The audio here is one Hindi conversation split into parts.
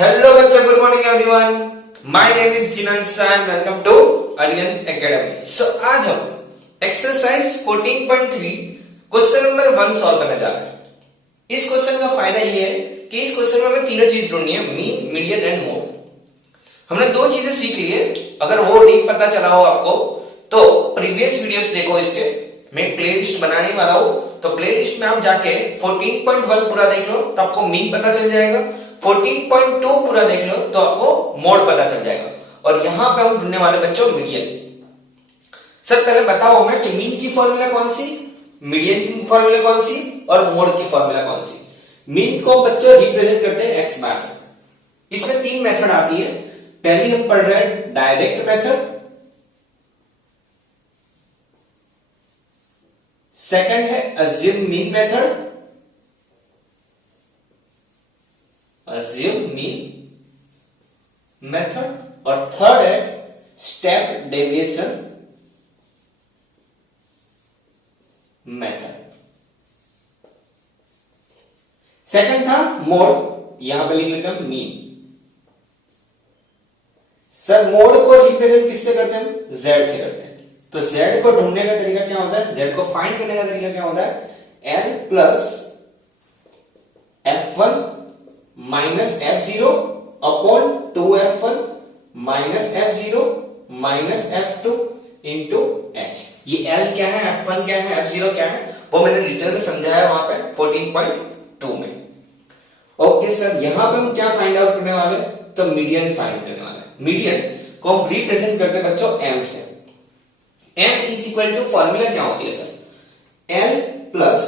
Hello bachcha, good morning everyone. My name is Jinan and welcome to Arihant Academy. So आज हम एक्सरसाइज 14.3 क्वेश्चन नंबर 1 सॉल्व करने जा रहे हैं। इस क्वेश्चन का फायदा ये है कि इस क्वेश्चन में हमें तीनों चीज ढूंढनी है, मीन, मीडियन एंड मोड। हमने दो चीजें सीख ली है, अगर वो नहीं पता चला हो आपको तो प्रीवियस वीडियोस देखो। इसके मैं प्लेलिस्ट बनाने वाला हूं, तो प्लेलिस्ट में आप जाके 14.1 पूरा देख लो तो आपको मीन पता चल जाएगा, 14.2 पूरा देख लो तो आपको मोड पता चल जाएगा, और यहां पे हम ढूंढने वाले बच्चों मीडियन। सर पहले बताओ हमें कि मीन की फॉर्मूला कौन सी, मीडियन की फॉर्मूला कौन सी और मोड की फॉर्मूला कौन सी। मीन को बच्चों रिप्रेजेंट करते हैं एक्स बार से। इसमें तीन मेथड आती है। पहली हम पढ़ रहे हैं डायरेक्ट मेथड, सेकंड है assume mean method, assume mean method, और थर्ड है स्टेप डेविएशन मेथड। सेकंड था मोड, यहां पे लिख लेते हैं मीन। सर मोड को रिप्रेजेंट किससे करते हैं? जेड से करते हैं। तो z को ढूंढने का तरीका क्या होता है, z को फाइंड करने का तरीका क्या होता है? l plus f1 minus f0 upon 2f1 minus f0 minus f2 into h। ये l क्या है, f1 क्या है, f0 क्या है, वो मैंने डिटेल में समझाया वहां पे 14.2 में। ओके सर, यहां पे हम क्या फाइंड आउट करने वाले, तो मीडियन फाइंड करने वाले। मीडियन को हम रिप्रेजेंट करते हैं बच्चों m से। m is equal to formula क्या होती है sir, l plus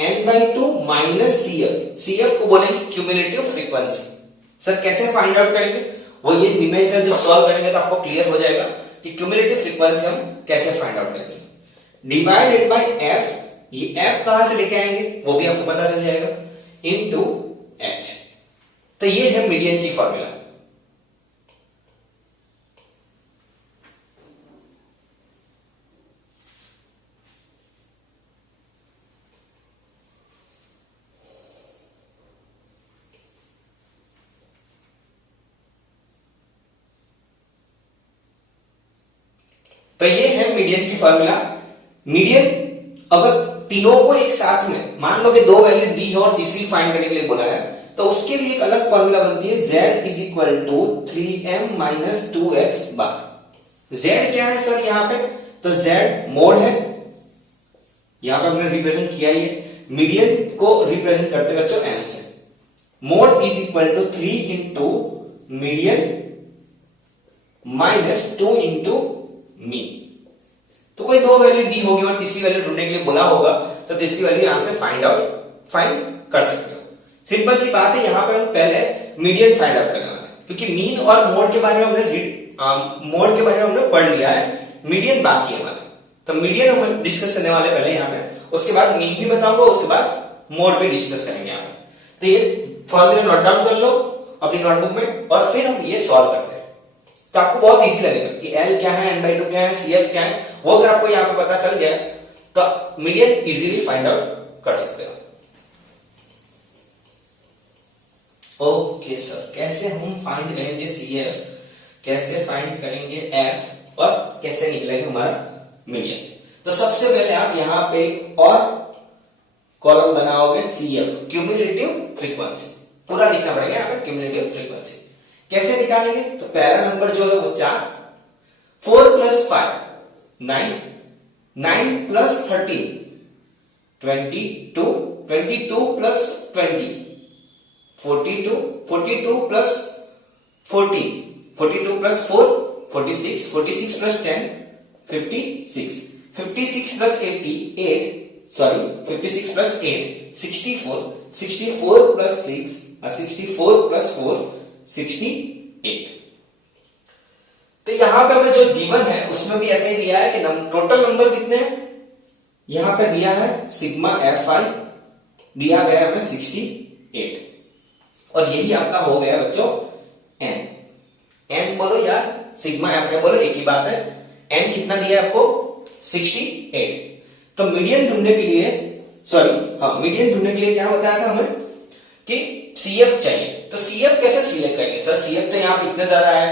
n/2 minus cf को बोलेंगे क्यूमुलेटिव फ्रीक्वेंसी। सर कैसे फाइंड आउट करेंगे, वो ये न्यूमेरिकल जब सॉल्व करेंगे तो आपको क्लियर हो जाएगा कि क्यूमुलेटिव फ्रीक्वेंसी हम कैसे फाइंड आउट करेंगे। डिवाइडेड बाय f, ये f कहां से लेके आएंगे वो भी आपको पता चल जाएगा, इनटू h। तो ये है मीडियन की फॉर्मूला। तो ये है मीडियन की फॉर्मूला। मीडियन अगर तीनों को एक साथ में मान लो कि दो वैल्यू दी है और तीसरी फाइंड करने के लिए बोला है, तो उसके लिए एक अलग फॉर्मूला बनती है, z is equal to 3m minus 2x bar. z क्या है सर यहाँ पे, तो z मोड है, यहां पे हमने रिप्रेजेंट किया ही है। मीडियन को रिप्रेजेंट करते बच्चों m से। Mode is equal to 3 into median minus 2 into mean. तो कोई दो वैल्यू दी होगी और तीसरी वैल्यू ढूंढने के लिए बोला होगा, तो तीसरी वैल्यू यहां से फाइंड कर सकते हो। सिंपल सी बात है, यहां पर हम पहले मीडियन फाइंड आउट करने वाले हैं, क्योंकि मीन और मोड के बारे में हमने पढ़ लिया है, मीडियन बाकी है हमारा। तो मीडियन हम डिस्कस करने वाले पहले यहाँ पे, उसके बाद मीन भी बताऊंगा, उसके बाद मोड भी डिस्कस करेंगे यहाँ पे। तो ये फॉर्मूला नोट डाउन कर लो अपनी नोटबुक में, और फिर हम ये सॉल्व करते हैं। तो आपको बहुत इजी लगेगा कि l क्या है, n/2 क्या है, cf क्या है, वो अगर आपको यहाँ पे पता चल गया तो मीडियन इजीली फाइंड आउट कर सकते हो। ओके सर, कैसे हम फाइंड करेंगे cf, कैसे फाइंड करेंगे f, और कैसे निकलेगा हमारा मीडियन। तो सबसे पहले आप यहाँ पे एक और कॉलम बनाओगे, cf क्यूमुलेटिव फ्रीक्वेंसी, पूरा लिखना पड़ेगा यहाँ पे क्यूमुलेटिव फ्रीक्वेंसी। कैसे निकालेंगे, तो पहला नंबर जो है वो 4, 4 plus 5 9, 9 plus 13 22, 22 plus 20 42, 42 plus 40, 42 plus 4 46, 46 plus 10 56, 56 plus 56 plus 8 64, 64 plus 6 64 plus 4 68। तो यहां पे हमने जो गिवन है उसमें भी ऐसे ही दिया है कि टोटल नंबर कितने हैं, यहां पे दिया है सिग्मा fi, दिया गया है हमें 68, और यही आपका हो गया बच्चों n बोलो यार, सिग्मा fi बोलो, एक ही बात है। n कितना दिया है आपको, 68। तो मीडियन ढूंढने के लिए मीडियन ढूंढने के लिए क्या बताया था हमें, कि CF चाहिए, तो CF कैसे सिलेक्ट करेंगे सर? CF तो यहाँ पे इतने ज्यादा है,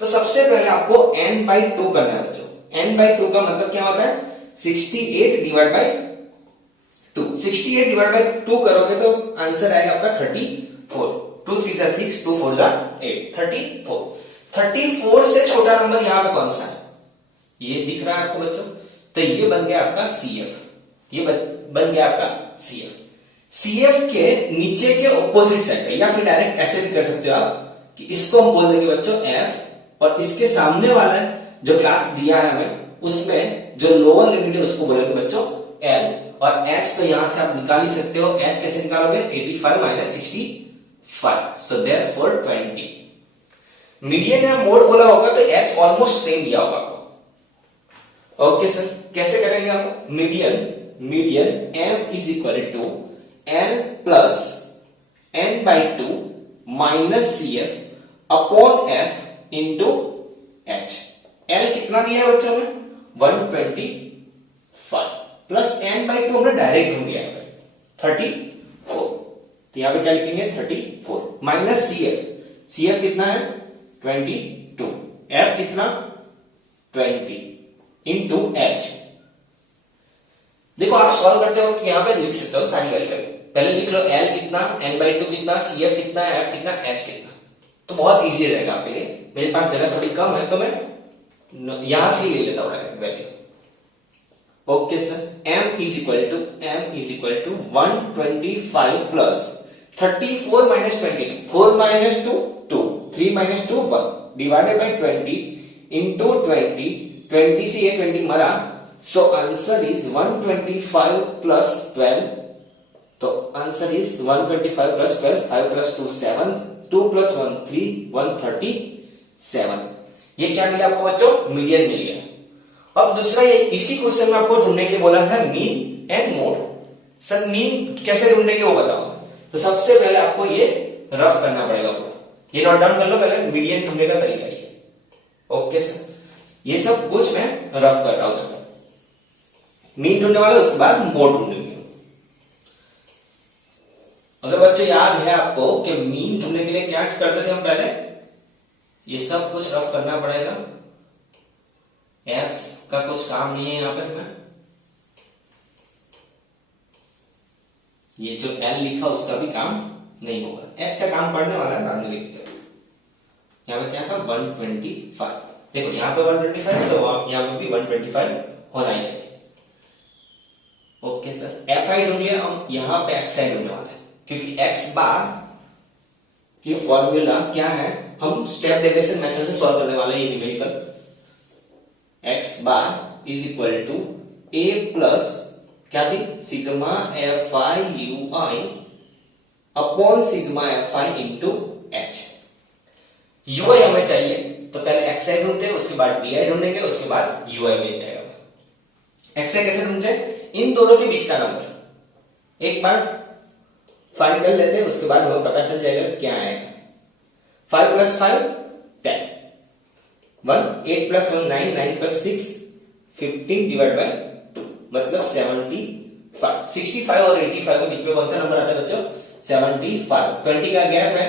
तो सबसे पहले आपको n/2 करना है बच्चों। n/2 का मतलब क्या होता है? 68 डिवाइड बाई 2। 68 डिवाइड बाई 2 करोगे तो आंसर आएगा आपका 34। 2 3 जा 6, 2 4 जा 8, 34। 34 से छोटा नंबर यहाँ पे कौन सा है? ये दिख रहा है आपको बच्चों? तो ये बन गया आपका CF। ये बन गया आपका CF। CF के नीचे के ऑपोजिट साइड है, या फिर डायरेक्ट ऐसे भी कर सकते हो आप कि इसको हम बोल देंगे बच्चों F, और इसके सामने वाला जो क्लास दिया है हमें उसमें जो लोअर लिमिट है उसको बोलेंगे बच्चों L, और H तो यहां से आप निकाल ही सकते हो। H कैसे निकालोगे? 85 माइनस 65, सो देयरफॉर 20। मीडियन या मोड बोला होगा तो H ऑलमोस्ट सेम दिया होगा आपको। ओके सर, कैसे करेंगे आप? Median M is equal to L plus n/2 minus CF upon F into H। L कितना दिया है बच्चों में? 125 प्लस n/2 हमने डायरेक्ट ढूंढ लिया है 34, तो यहां पे क्या लिखेंगे? 34 माइनस CF कितना है? 22, F कितना? 20 इंटू H। देखो आप सॉल्व करते हो तो यहां पे लिख सकते हो सारी वैल्यू। पहले लिख लो L कितना, n/2 कितना, CF कितना, F कितना, H कितना, तो बहुत इजी रहेगा आपके लिए। मेरे पास जगह थोड़ी कम है तो मैं यहां से ही ले लेता हूं value. Okay sir, M is equal to 125 plus 34 minus 22, 4 minus 2 2, 3 minus 2 1 divided by 20 into 20। 20 से ये 20 मरा, सो आंसर इज 125 प्लस 12। तो answer is 125 plus 12, 5 plus 2 7, 2 plus 1 3, 137। ये क्या मिला आपको बच्चों? मीडियन मिल गया। अब दूसरा ये इसी क्वेश्चन में आपको ढूंढने के लिए बोला है mean and mode. Sir mean कैसे ढूंढेंगे वो बताओ। तो सबसे पहले आपको ये रफ करना पड़ेगा पूरा, ये नोट डाउन कर लो पहले मीडियन ढूंढने का तरीका ये। ओके सर, ये सब कुछ मैं रफ कर रहा हूं। मीन ढूंढने वाले, उसके बाद मोड ढूंढेंगे। अगर बच्चों याद है आपको कि मीन ढूंढने के लिए क्या करते थे हम पहले, ये सब कुछ रफ करना पड़ेगा। F का कुछ काम नहीं है यहां पे हमें, ये जो L लिखा उसका भी काम नहीं होगा। H का काम पढ़ने वाला है, बाद में लिखते हैं। यहां पे क्या था? 125। देखो यहां पे 125 है तो यहां पे भी 125 होना ही चाहिए। ओके सर, Fi ढूंढ लिया, हम यहां पे Xi ढूंढने वाला है, क्योंकि X बार की फॉर्मूला क्या है, हम स्टेप डेविएशन मेथड से सॉल्व करने वाले हैं ये numerical. X bar is equal to A plus क्या थी? Sigma Fi Ui upon sigma Fi into H। Ui हमें चाहिए तो पहले Xi ढूंढते हैं, उसके बाद Di ढूंढेंगे, उसके बाद Ui मिल जाएगा। Xi कैसे ढूंढते हैं? इन दोनों के बीच का नंबर एक बार फाइंड कर लेते हैं, उसके बाद हमें पता चल जाएगा क्या आएगा। 5 plus 5 10, 1 8 plus 1 9, 9 plus 6 15 divide by 2 मतलब 75। 65 और 85 के बीच में कौन सा नंबर आता है बच्चों? 75। 20 का गैप है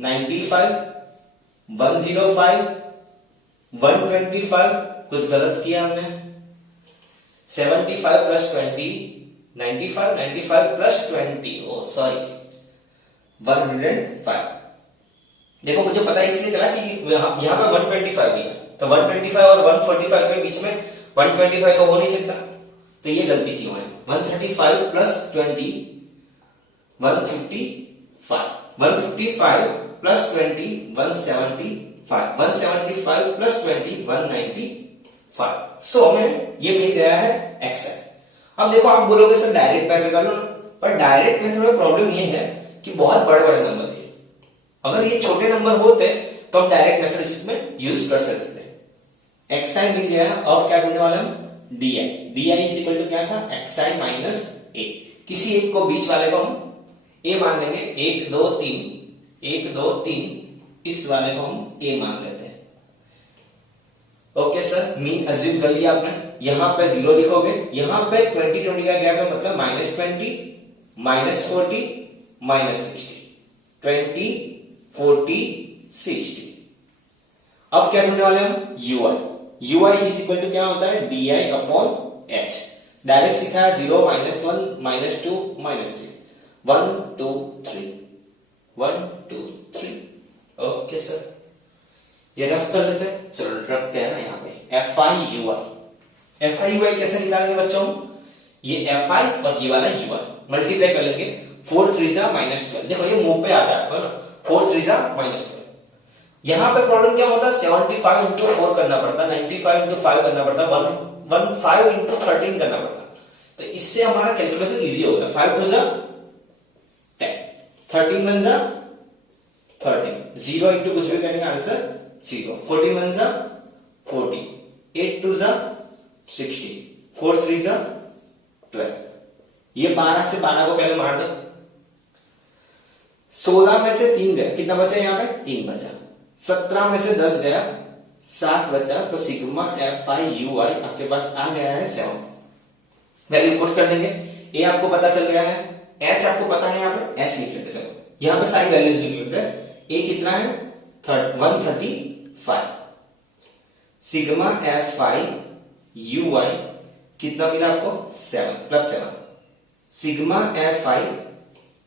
95, 105, 125। कुछ गलत किया हमने। 75 प्लस 20 95, 95 प्लस 20 ओ सॉरी 105। देखो मुझे पता इसलिए चला कि यहां पे 125 दिया, तो 125 और 145 के बीच में 125 तो हो नहीं सकता, तो ये गलती की हमारी। 135 प्लस 20 155, 155 प्लस 20 175, 175 प्लस 20 195। सो हमें ये मिल गया है Xi। अब देखो आप बोलोगे सर डायरेक्ट मेथड कर लो ना, पर डायरेक्ट मेथड में प्रॉब्लम ये है कि बहुत बड़े बड़े नंबर दिए। अगर ये छोटे नंबर होते तो हम डायरेक्ट मेथड इसमें यूज कर सकते थे। Xi मिल गया, अब क्या ढूंढने वाले हम? Di। Di is equal to क्या था? Xi minus A। किसी एक को बीच वाले को हम A मान लेंगे, 1 2 3, 1 2 3, इस वाले को हम A मान लेते हैं। ओके सर, मीन अज्यूम कर लिया आपने। यहां पे 0 लिखोगे, यहां पे 20 20 का गैप है मतलब -20, -40, -60, 20, 40, 60। अब क्या ढूंढने वाले हम? ui। ui is equal to क्या होता है? di upon h। डायरेक्ट सीखा है 0, -1, -2, -3, 1 2 3, 1 2 3। ओके सर, ये रफ कर लेते हैं। चलो रखते हैं ना यहाँ पे FI UI कैसे निकालेंगे बच्चों? ये FI और ये वाला UI मल्टीप्लाई कर लेंगे। 4 3 जा -12। देखो ये मुंह पे आता है ना, 4 3 जा -12। यहां पे प्रॉब्लम क्या होता है? 75 इंटू 4 करना पड़ता, 95 इंटू 5 करना पड़ता, 115 इंटू 13 करना पड़ता। तो इससे हमारा कैलकुलेशन इजी हो गया। 5 2 जा 10, 13 1 जा 13, 0 इंटू कुछ भी करेंगे आंसर 0, 14 1 जा 40, 8 2 जा 60, 4 3 जा 12। ये 12 से 12 को पहले मार दो। 16 में से 3 गया, कितना बचा यहाँ पे? 3 बचा। 17 में से 10 गया, 7 बचा। तो सिग्मा FI UI आपके पास आ गया है 7। वैल्यू पुट कर देंगे। ए आपको पता चल गया है, एच आपको पता है, यहाँ पे एच लिख लेते। चलो यहाँ पे सारी वैल्यूज लिख लेते हैं। ए कितना है? 135। सिग्मा FI UI कितना मिला आपको? 7 + 7। सिग्मा FI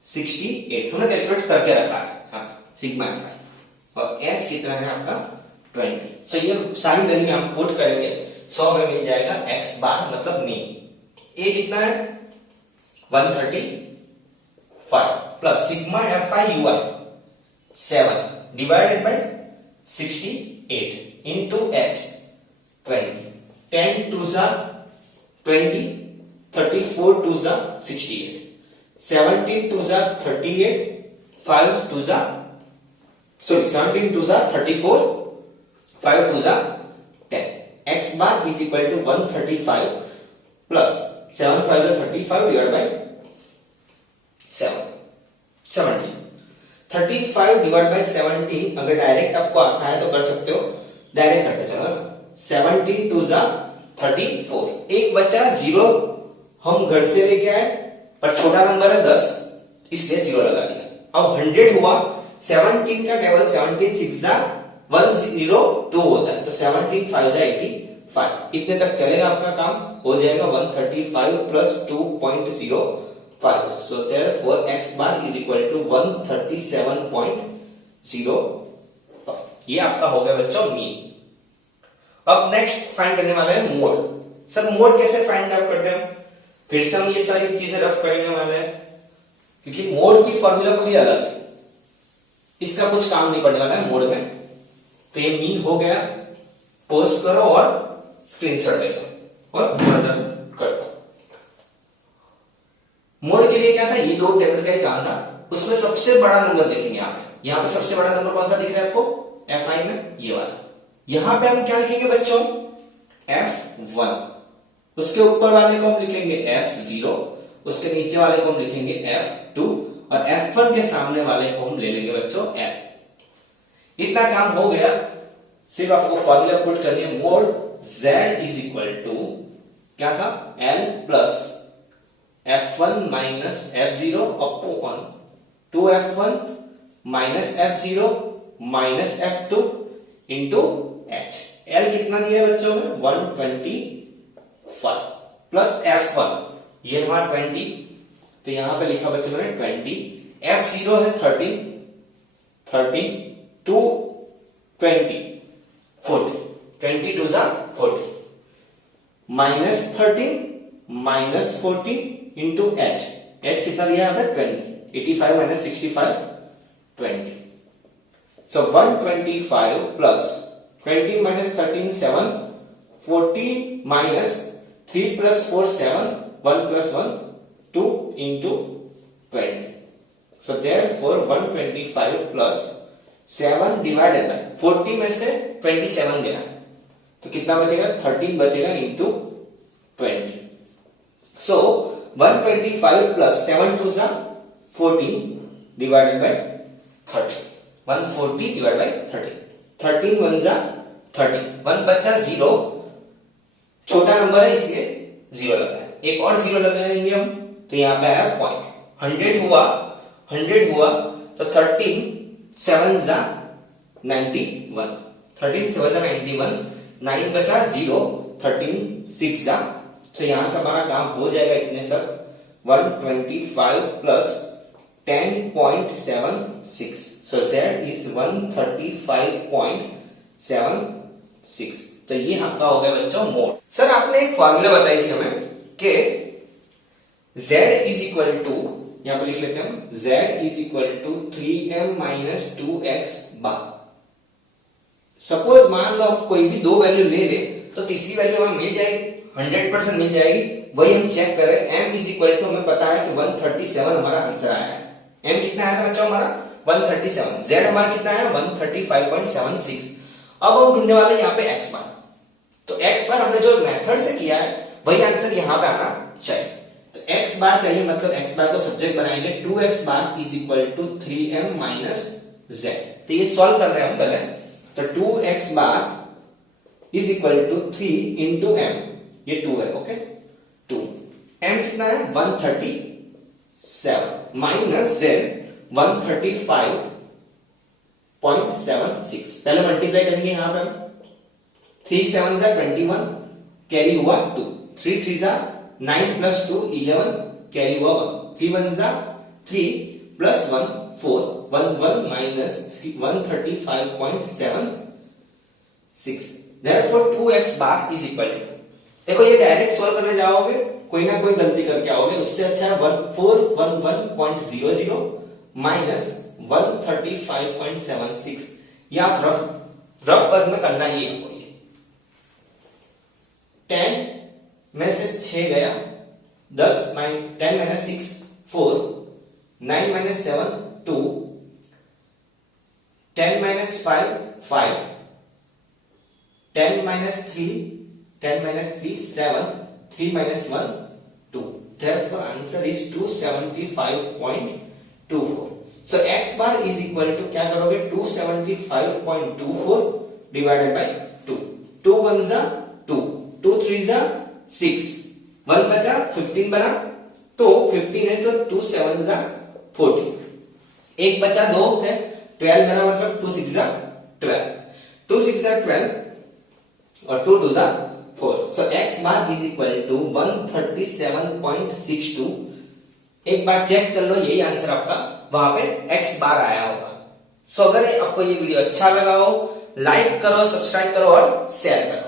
68 हमने कैलकुलेट करके रखा है। हाँ, सिग्मा FI और h कितना है आपका? 20। सो ये सारी वैल्यू हम पुट करेंगे। 100 में मिल जाएगा x बार मतलब मीन। a कितना है? 135 plus sigma FI UI 7 divided by 68 into h 20। 10 2 जा 20, 34 2 जा 68, 17 2 जा 38, 5 2 जा 17 2 जा 34, 5 2 जा 10। x bar is equal to 135 plus 7 5 जा 35 डिवाइड बाय 17। 35 डिवाइड बाय 17 अगर डायरेक्ट आपको आता है तो कर सकते हो, डायरेक्ट करते चलो। 17 2 जा 34, एक बचा 0, हम घर से लेके आए पर छोटा नंबर है 10 इसलिए 0 लगा दिया। अब 100 हुआ, 17 का टेबल 17 6 जा 102 होता है, तो 17 5 जा 85। इतने तक चलेगा आपका काम, हो जाएगा 135 plus 2.05। So therefore x bar is equal to 137.05। ये आपका हो गया बच्चों मीन। अब नेक्स्ट फाइंड करने वाले हैं मोड। सर मोड कैसे फाइंड आउट करते हैं? फिर से हम ये सारी चीजें रफ करने वाले हैं, क्योंकि मोड की फॉर्मूला पूरी अलग है, इसका कुछ काम नहीं पड़ने वाला है मोड में। तो ये मीन हो गया। पोस्ट करो और स्क्रीनशॉट ले लो और फर्दर कर दो। मोड के लिए क्या था? ये 2 टेबल का ही काम था। उसमें सबसे बड़ा नंबर देखेंगे यहाँ पे सबसे बड़ा नंबर कौन सा दिख रहा है आपको? FI में ये वाला। यहां पे हम क्या लिखेंगे बच्चों? F1। उसके ऊपर वाले को हम लिखेंगे F0, उसके नीचे वाले को हम लिखेंगे F2 और F1 के सामने वाले को हम ले लेंगे बच्चों F। इतना काम हो गया। सिर्फ आपको फॉर्मूला पुट करनी है। Mode Z is equal to क्या था? L plus F1 minus F0 upon 2F1 minus F0 minus F2 into H। L कितना दिया है बच्चों में? 125 प्लस F1 ये हमारा 20, तो यहां पे लिखा बच्चों ने 20। F0 है 13, 2 20 40, 20 2 जा 40 minus 13 minus 40 into H। H कितना दिया है 20, 85 minus 65 20। So 125 plus 20 minus 13 7, 40 minus 3 plus 4 7, 1 plus 1 2 into 20. So therefore 125 plus 7 divided by 40 में से 27 गया तो कितना बचेगा? 13 बचेगा into 20. So 125 plus 7 to 14 divided by 30. 140 divided by 30. 13 1 जा 30, 1 बचा 0, छोटा नंबर है इसलिए 0 लगा है। एक और 0 लगाएंगे हम तो यहां पे आया पॉइंट। 100 हुआ, 100 हुआ तो 13 7 जा 91, 13 7 जा 91, 9 बचा 0, 13 6 जा, तो यहां से हमारा काम हो जाएगा इतने तक 125 प्लस 10.76, so Z is 135.76। तो ये आपका हो गया बच्चों मोड। सर आपने एक फॉर्मूला बताई थी हमें कि Z इज इक्वल टू, यहां पर लिख लेते हैं हम, Z is equal to 3m minus 2x bar. Suppose मान लो आप कोई भी दो वैल्यू ले ले तो तीसरी वैल्यू हमें मिल जाएगी, 100% मिल जाएगी। वही हम चेक कर रहे हैं, m इज इक्वल टू हमें पता है कि 137 हमारा आंसर आया है। m कितना आया था बच्चों हमारा 137, z हमारा कितना है 135.76। अब हम ढूंढने वाले यहाँ पे x बार, तो x बार हमने जो मेथड से किया है वही आंसर यहाँ पे आना चाहिए। तो x बार चाहिए, मतलब x बार को सब्जेक्ट बनाएंगे 2x bar is equal to 3m minus z। तो ये सॉल्व कर रहे हैं हम पहले, तो 2x bar is equal to 3 into m, ये 2 है, ओके 2, m कितना है 137 माइनस z 135.76। पहले मल्टीप्लाई करेंगे यहां पे, 3 7 जा 21, कैरी हुआ 2, 3 3 जा 9 प्लस 2 11, कैरी हुआ 1, 3 1 जा 3 plus 1 4, 1 1 minus 135.76। Therefore 2x bar is equal to, देखो ये डायरेक्ट सॉल्व करने जाओगे कोई ना कोई गलती करके आओगे, उससे अच्छा है 1411.00 माइनस 135.76, या रफ वर्क में करना ही है। 10 में से 6 गया 10, 10 minus 6 4, 9 minus 7 2, 10 minus 5 5, 10 minus 3 7, 3 minus 1 2, therefore answer is 275.24। so x bar is equal to क्या करोगे 275.24 divided by 2, 2 1 जा 2, 2 3 जा 6, 1 बचा 15 बना, तो 15 है तो 2 7 जा 14, 1 बचा 2 है 12 बना, मतलब 2 6 जा 12, 2 6 जा 12 और 2 2 जा 4। so x bar is equal to 137.62। एक बार चेक कर लो, यही आंसर आपका वहां पे x बार आया होगा। सो अगर आपको ये वीडियो अच्छा लगा हो, लाइक करो, सब्सक्राइब करो और शेयर करो।